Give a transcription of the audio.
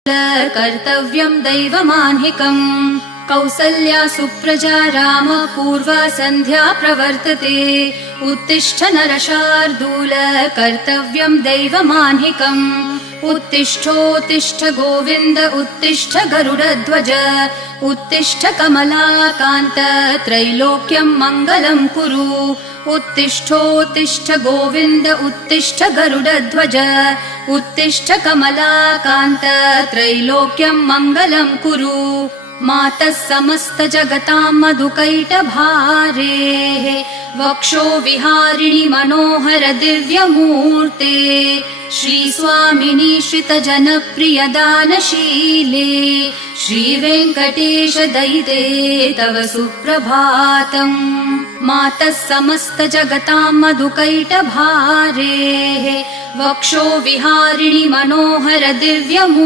कर्तव्यं दैवमान्हिकम् कौसल्या सुप्रजा राम पूर्वा सन्ध्या प्रवर्तते उत्तिष्ठ नरशार्दूल कर्तव्यं दैवमान्हिकम् उत्तिष्ठोत्तिष्ठ गोविन्द उत्तिष्ठ गरुडध्वज उत्तिष्ठ कमलाकान्त त्रैलोक्यं मङ्गलं कुरु उत्तिष्ठोत्तिष्ठ गोविन्द उत्तिष्ठ गरुडध्वज उत्तिष्ठ कमलाकान्त त्रैलोक्यं मङ्गलं कुरु मातः समस्त जगतां मधुकैटभारेः वक्षो विहारिणि मनोहर दिव्यमूर्ते श्रीस्वामिनि श्रितजनप्रियदानशीले श्रीवेङ्कटेश दयिते तव सुप्रभातम् मातः समस्त जगतां मधुकैटभारेः वक्षो विहारिणि मनोहर दिव्यमूर्ते